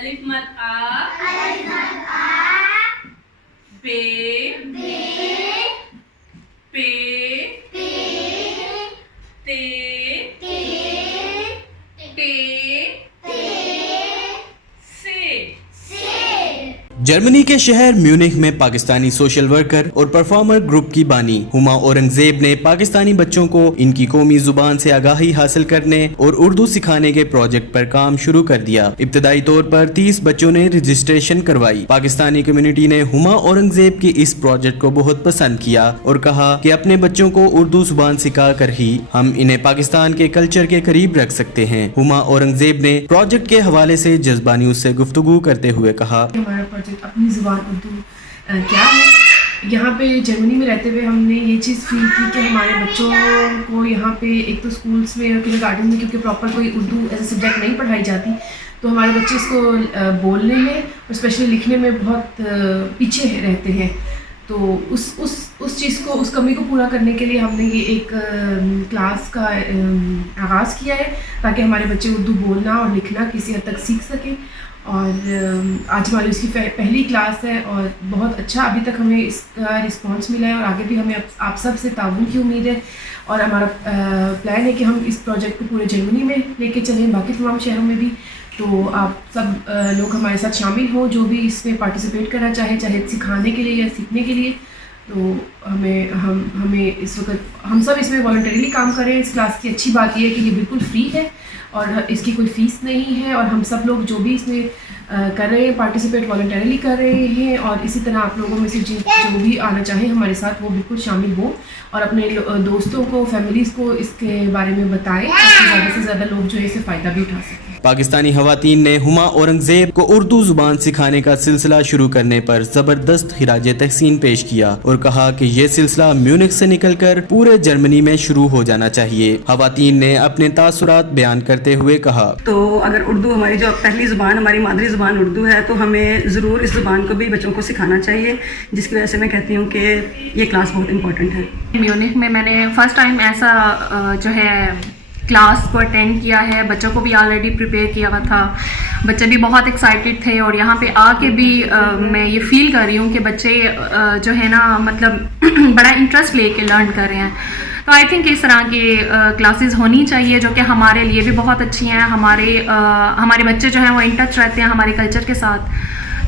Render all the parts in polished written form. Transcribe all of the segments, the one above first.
الف مد آ، بے، پے، تے، ٹے، سے۔ جرمنی کے شہر میونخ میں پاکستانی سوشل ورکر اور پرفارمر گروپ کی بانی ہما اورنگزیب نے پاکستانی بچوں کو ان کی قومی زبان سے آگاہی حاصل کرنے اور اردو سکھانے کے پروجیکٹ پر کام شروع کر دیا۔ ابتدائی طور پر 30 بچوں نے رجسٹریشن کروائی۔ پاکستانی کمیونٹی نے ہما اورنگزیب کے اس پروجیکٹ کو بہت پسند کیا اور کہا کہ اپنے بچوں کو اردو زبان سکھا کر ہی ہم انہیں پاکستان کے کلچر کے قریب رکھ سکتے ہیں۔ ہما اورنگزیب نے پروجیکٹ کے حوالے سے جذبہ نیوز سے گفتگو کرتے ہوئے کہا، ہمارا پروجیکٹ اپنی زبان اردو کیا ہے۔ یہاں پہ جرمنی میں رہتے ہوئے ہم نے یہ چیز فیل کی کہ ہمارے بچوں کو یہاں پہ ایک تو اسکولس میں اور کنڈر گارڈن میں کیونکہ پراپر کوئی اردو ایز اے سبجیکٹ نہیں پڑھائی جاتی، تو ہمارے بچے اس کو بولنے میں اور اسپیشلی لکھنے میں بہت پیچھے رہتے ہیں۔ تو اس چیز کو، اس کمی کو پورا کرنے کے لیے ہم نے یہ ایک کلاس کا آغاز کیا ہے تاکہ ہمارے بچے اردو بولنا اور لکھنا کسی حد تک سیکھ سکیں۔ اور آج ہماری اس کی پہلی کلاس ہے اور بہت اچھا ابھی تک ہمیں اس کا رسپانس ملا ہے اور آگے بھی ہمیں آپ سب سے تعاون کی امید ہے، اور ہمارا پلان ہے کہ ہم اس پروجیکٹ کو پورے جرمنی میں لے کے چلیں، باقی تمام شہروں میں بھی۔ تو آپ سب لوگ ہمارے ساتھ شامل ہوں جو بھی اس میں پارٹیسپیٹ کرنا چاہے سکھانے کے لیے یا سیکھنے کے لیے۔ تو ہمیں اس وقت ہم سب اس میں والنٹریلی کام کر رہے ہیں۔ اس کلاس کی اچھی بات یہ ہے کہ یہ بالکل فری ہے اور اس کی کوئی فیس نہیں ہے، اور ہم سب لوگ جو بھی اس میں کر رہے ہیں پارٹیسپیٹ والنٹریلی کر رہے ہیں، اور اسی طرح آپ لوگوں میں سے جو بھی آنا چاہیں ہمارے ساتھ وہ بالکل شامل ہوں اور اپنے دوستوں کو، فیملیز کو اس کے بارے میں بتائیں تاکہ زیادہ سے زیادہ لوگ جو ہے اس سے فائدہ بھی اٹھا سکیں۔ پاکستانی خواتین نے ہما اورنگزیب کو اردو زبان سکھانے کا سلسلہ شروع کرنے پر زبردست خراج تحسین پیش کیا اور کہا کہ یہ سلسلہ میونخ سے نکل کر پورے جرمنی میں شروع ہو جانا چاہیے۔ خواتین نے اپنے تاثرات بیان کرتے ہوئے کہا، تو اگر اردو ہماری جو پہلی زبان، ہماری مادری زبان اردو ہے، تو ہمیں ضرور اس زبان کو بھی بچوں کو سکھانا چاہیے، جس کی وجہ سے میں کہتی ہوں کہ یہ کلاس بہت امپورٹنٹ ہے۔ میونخ میں میں نے فرسٹ ٹائم ایسا جو ہے کلاس کو اٹینڈ کیا ہے، بچوں کو بھی آلریڈی پریپیئر کیا ہوا تھا، بچے بھی بہت ایکسائٹیڈ تھے، اور یہاں پہ آ کے بھی میں یہ فیل کر رہی ہوں کہ بچے جو ہے نا مطلب بڑا انٹرسٹ لے کے لرن کر رہے ہیں۔ تو آئی تھنک اس طرح کی کلاسز ہونی چاہیے جو کہ ہمارے لیے بھی بہت اچھی ہیں، ہمارے بچے جو ہیں وہ ان ٹچ رہتے ہیں ہمارے کلچر کے ساتھ۔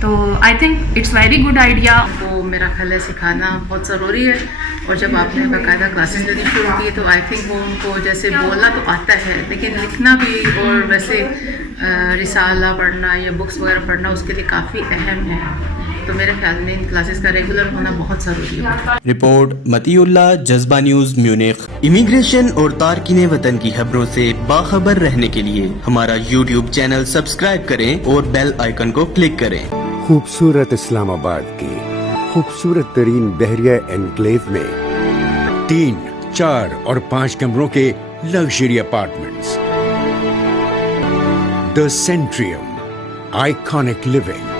تو I think it's very good idea. تو میرا خیال ہے سکھانا بہت ضروری ہے، اور جب آپ نے باقاعدہ کلاسز لینی شروع کی تو آئی تھنک وہ ان کو جیسے بولنا تو آتا ہے لیکن لکھنا بھی، اور ویسے رسالہ پڑھنا یا بکس وغیرہ پڑھنا اس کے لیے کافی اہم ہے۔ تو میرے خیال میں ان کلاسز کا ریگولر ہونا بہت ضروری ہے۔ رپورٹ متی اللہ، جذبہ نیوز، میونخ۔ امیگریشن اور تارکین وطن کی خبروں سے باخبر رہنے کے لیے ہمارا یوٹیوب چینل سبسکرائب کریں اور بیل آئیکن کو کلک کریں۔ خوبصورت اسلام آباد کی خوبصورت ترین بحریہ انکلیو میں 3، 4 اور 5 کمروں کے لگژری اپارٹمنٹس، دی سینٹریم، آئیکانک لیونگ،